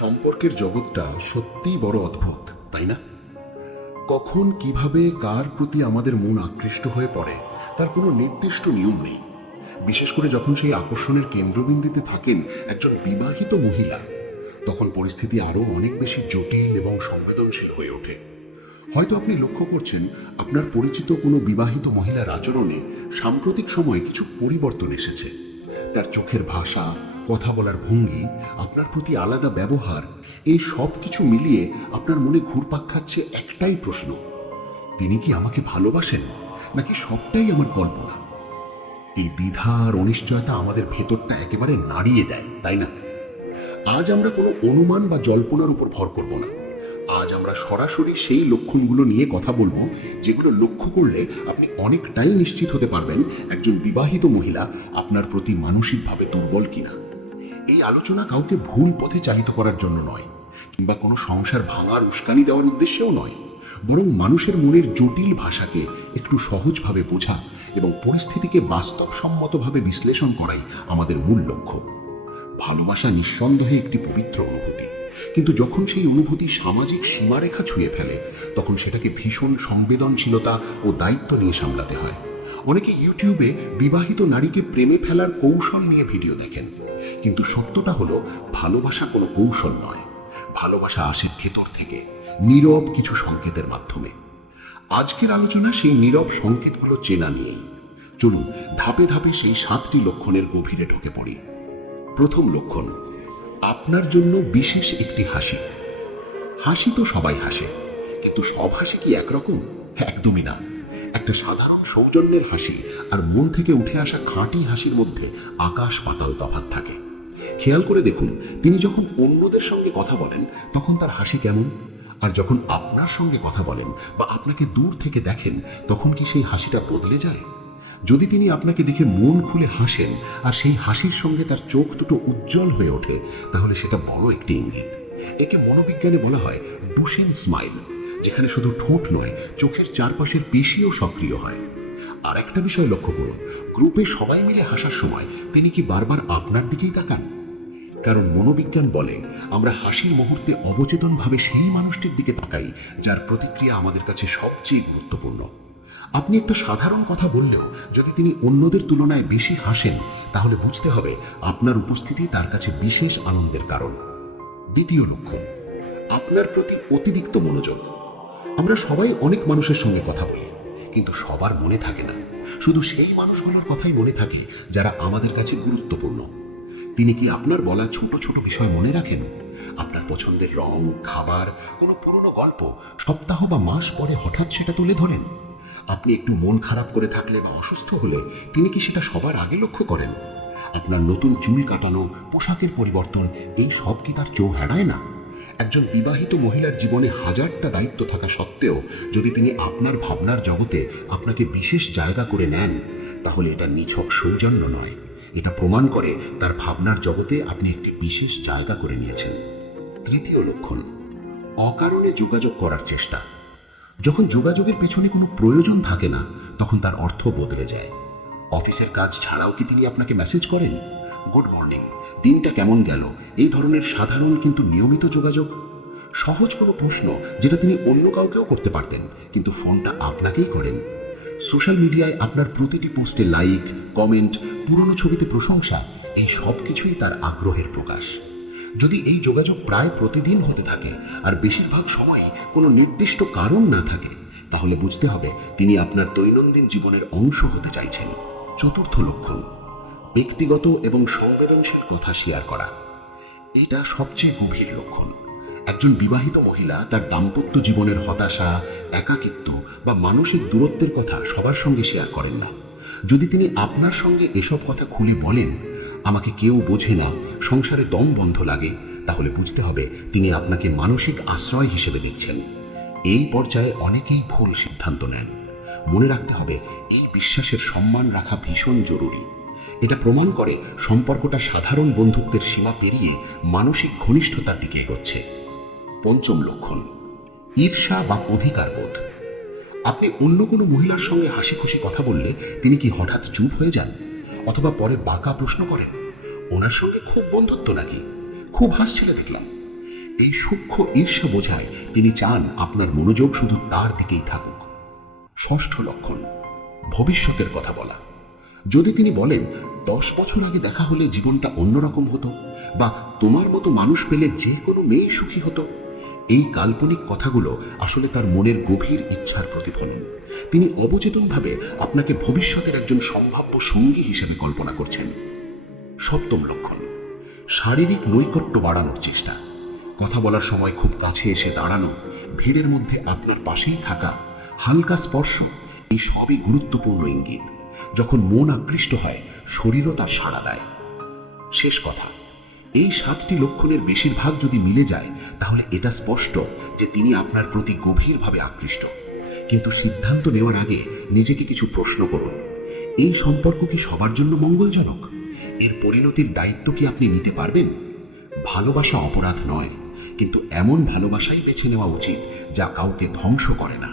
সম্পর্কের জগৎটা সত্যিই বড় অদ্ভুত, তাই না? কখন কিভাবে কার প্রতি আমাদের মন আকৃষ্ট হয়ে পড়ে তার কোনো নির্দিষ্ট নিয়ম নেই। বিশেষ করে যখন সেই আকর্ষণের কেন্দ্রবিন্দুতে থাকেন একজন বিবাহিত মহিলা, তখন পরিস্থিতি আরও অনেক বেশি জটিল এবং সংবেদনশীল হয়ে ওঠে। হয়তো আপনি লক্ষ্য করছেন আপনার পরিচিত কোনো বিবাহিত মহিলার আচরণে সাম্প্রতিক সময়ে কিছু পরিবর্তন এসেছে। তার চোখের ভাষা, কথা বলার ভঙ্গি, আপনার প্রতি আলাদা ব্যবহার, এই সব কিছু মিলিয়ে আপনার মনে ঘুরপাক খাচ্ছে একটাই প্রশ্ন: তিনি কি আমাকে ভালোবাসেন, নাকি সবটাই আমার কল্পনা? এই দ্বিধা আর অনিশ্চয়তা আমাদের ভেতরটা একেবারে নাড়িয়ে দেয়, তাই না? আজ আমরা কোনো অনুমান বা জল্পনার উপর ভর করব না। আজ আমরা সরাসরি সেই লক্ষণগুলো নিয়ে কথা বলবো যেগুলো লক্ষ্য করলে আপনি অনেকটাই নিশ্চিত হতে পারবেন একজন বিবাহিত মহিলা আপনার প্রতি মানসিকভাবে দুর্বল কিনা। এই আলোচনা কাউকে ভুল পথে চালিত করার জন্য নয়, কিংবা কোনো সংসার ভাঙার উস্কানি দেওয়ার উদ্দেশ্যেও নয়, বরং মানুষের মনের জটিল ভাষাকে একটু সহজভাবে বোঝা এবং পরিস্থিতিকে বাস্তবসম্মতভাবে বিশ্লেষণ করাই আমাদের মূল লক্ষ্য। ভালোবাসা নিঃসন্দেহে একটি পবিত্র অনুভূতি, কিন্তু যখন সেই অনুভূতি সামাজিক সীমারেখা ছুঁয়ে ফেলে, তখন সেটাকে ভীষণ সংবেদনশীলতা ও দায়িত্ব নিয়ে সামলাতে হয়। অনেকে ইউটিউবে বিবাহিত নারীকে প্রেমে ফেলার কৌশল নিয়ে ভিডিও দেখেন, কিন্তু সত্যটা হলো ভালোবাসা কোনো কৌশল নয়। ভালোবাসা আসে ভেতর থেকে, নীরব কিছু সংকেতের মাধ্যমে। আজকের আলোচনা সেই নীরব সংকেতগুলো চেনা নিয়েই। চলুন ধাপে ধাপে সেই 7টি লক্ষণের গভীরে ঢুকে পড়ি। প্রথম লক্ষণ: আপনার জন্য বিশেষ একটি হাসি। হাসি তো সবাই হাসে, কিন্তু সব হাসি কি একরকম? একদমই না। একটা সাধারণ সৌজন্যের হাসি আর মন থেকে উঠে আসা খাঁটি হাসির মধ্যে আকাশ পাতাল তফাৎ থাকে। খেয়াল করে দেখুন, তিনি যখন অন্যদের সঙ্গে কথা বলেন তখন তার হাসি কেমন, আর যখন আপনার সঙ্গে কথা বলেন বা আপনাকে দূর থেকে দেখেন তখন কি সেই হাসিটা বদলে যায়? যদি তিনি আপনাকে দেখে মন খুলে হাসেন আর সেই হাসির সঙ্গে তার চোখ দুটো উজ্জ্বল হয়ে ওঠে, তাহলে সেটা বড় একটি ইঙ্গিত। একে মনোবিজ্ঞানে বলা হয় ডুশেন স্মাইল, যেখানে শুধু ঠোঁট নয়, চোখের চারপাশের পেশিও সক্রিয় হয়। আর একটা বিষয় লক্ষ্য করুন, গ্রুপে সবাই মিলে হাসার সময় তিনি কি বারবার আপনার দিকেই তাকান? কারণ মনোবিজ্ঞান বলে আমরা হাসির মুহূর্তে অবচেতনভাবে সেই মানুষটির দিকে তাকাই যার প্রতিক্রিয়া আমাদের কাছে সবচেয়ে গুরুত্বপূর্ণ। আপনি একটা সাধারণ কথা বললেও যদি তিনি অন্যদের তুলনায় বেশি হাসেন, তাহলে বুঝতে হবে আপনার উপস্থিতি তার কাছে বিশেষ আনন্দের কারণ। দ্বিতীয় লক্ষণ: আপনার প্রতি অতিরিক্ত মনোযোগ। আমরা সবাই অনেক মানুষের সঙ্গে কথা বলি, কিন্তু সবার মনে থাকে না। শুধু সেই মানুষগুলোর কথাই মনে থাকে যারা আমাদের কাছে গুরুত্বপূর্ণ। তিনি কি আপনার বলা ছোট ছোট বিষয় মনে রাখেন? আপনার পছন্দের রং, খাবার, কোনো পুরনো গল্প সপ্তাহ বা মাস পরে হঠাৎ সেটা তুলে ধরেন? আপনি একটু মন খারাপ করে থাকলে বা অসুস্থ হলে তিনি কি সেটা সবার আগে লক্ষ্য করেন? আপনার নতুন চুল কাটানো, পোশাকের পরিবর্তন, এই সব কি তার চোখ এড়ায় না? একজন বিবাহিত মহিলার জীবনে হাজারটা দায়িত্ব থাকা সত্ত্বেও যদি তিনি আপনার ভাবনার জগতে আপনাকে বিশেষ জায়গা করে নেন, তাহলে এটা নিছক সৌজন্য নয়, এটা প্রমাণ করে তার ভাবনার জগতে আপনি একটি বিশেষ জায়গা করে নিয়েছেন। তৃতীয় লক্ষণ: অকারণে যোগাযোগ করার চেষ্টা। যখন যোগাযোগের পেছনে কোনো প্রয়োজন থাকে না, তখন তার অর্থ বদলে যায়। অফিসের কাজ ছাড়াও কি তিনি আপনাকে মেসেজ করেন? গুড মর্নিং, দিনটা কেমন গেল, এই ধরনের সাধারণ কিন্তু নিয়মিত যোগাযোগ। সহজ কোনো প্রশ্ন যেটা তিনি অন্য কাউকেও করতে পারতেন, কিন্তু ফোনটা আপনাকেই করেন। সোশ্যাল মিডিয়ায় আপনার প্রতিটি পোস্টে লাইক, কমেন্ট, পুরনো ছবিতে প্রশংসা, এই সব কিছুই তার আগ্রহের প্রকাশ। যদি এই যোগাযোগ প্রায় প্রতিদিন হতে থাকে আর বেশিরভাগ সময়ই কোনো নির্দিষ্ট কারণ না থাকে, তাহলে বুঝতে হবে তিনি আপনার দৈনন্দিন জীবনের অংশ হতে চাইছেন। চতুর্থ লক্ষণ: ব্যক্তিগত এবং সংবেদনশীল কথা শেয়ার করা। এটা সবচেয়ে গভীর লক্ষণ। একজন বিবাহিত মহিলা তার দাম্পত্য জীবনের হতাশা, একাকিত্ব বা মানসিক দূরত্বের কথা সবার সঙ্গে শেয়ার করেন না। যদি তিনি আপনার সঙ্গে এসব কথা খুলে বলেন, আমাকে কেউ বোঝে না, সংসারে দম বন্ধ লাগে, তাহলে বুঝতে হবে তিনি আপনাকে মানসিক আশ্রয় হিসেবে দেখছেন। এই পর্যায়ে অনেকেই ভুল সিদ্ধান্ত নেন। মনে রাখতে হবে, এই বিশ্বাসের সম্মান রাখা ভীষণ জরুরি। এটা প্রমাণ করে সম্পর্কটা সাধারণ বন্ধুত্বের সীমা পেরিয়ে মানসিক ঘনিষ্ঠতার দিকে এগোচ্ছে। পঞ্চম লক্ষণ: ঈর্ষা বা অধিকার বোধ। আপনি অন্য কোনো মহিলার সঙ্গে হাসি খুশি কথা বললে তিনি কি হঠাৎ চুপ হয়ে যান, অথবা পরে বাঁকা প্রশ্ন করেন, ওনার সঙ্গে খুব বন্ধুত্ব নাকি, খুব হাসছিলে দেখলাম? এই সূক্ষ্ম ঈর্ষা বোঝায় তিনি চান আপনার মনোযোগ শুধু তার দিকেই থাকুক। ষষ্ঠ লক্ষণ, ভবিষ্যতের কথা বলা। যদি তিনি বলেন 10 বছর আগে দেখা হলে জীবনটা অন্যরকম হতো, বা তোমার মতো মানুষ পেলে যে কোনো মেয়ে সুখী হতো, এই কাল্পনিক কথাগুলো আসলে তার মনের গভীর ইচ্ছার প্রতিফলন। তিনি অবচেতনভাবে আপনাকে ভবিষ্যতের একজন সম্ভাব্য সঙ্গী হিসেবে কল্পনা করছেন। সপ্তম লক্ষণ, শারীরিক নৈকট্য বাড়ানোর চেষ্টা। কথা বলার সময় খুব কাছে এসে দাঁড়ানো, ভিড়ের মধ্যে আপনার পাশেই থাকা, হালকা স্পর্শ, এই সবই গুরুত্বপূর্ণ ইঙ্গিত। যখন মন আকৃষ্ট হয়, শরীরও তার সাড়া দেয়। শেষ কথা, এই 7টি লক্ষণের বেশিরভাগ যদি মিলে যায়, তাহলে এটা স্পষ্ট যে তিনি আপনার প্রতি গভীরভাবে আকৃষ্ট। কিন্তু সিদ্ধান্ত নেওয়ার আগে নিজেকে কিছু প্রশ্ন করুন। এই সম্পর্ক কি সবার জন্য মঙ্গলজনক? এর পরিণতির দায়িত্ব কি আপনি নিতে পারবেন? ভালোবাসা অপরাধ নয়, কিন্তু এমন ভালোবাসাই বেছে নেওয়া উচিত যা কাউকে ধ্বংস করে না।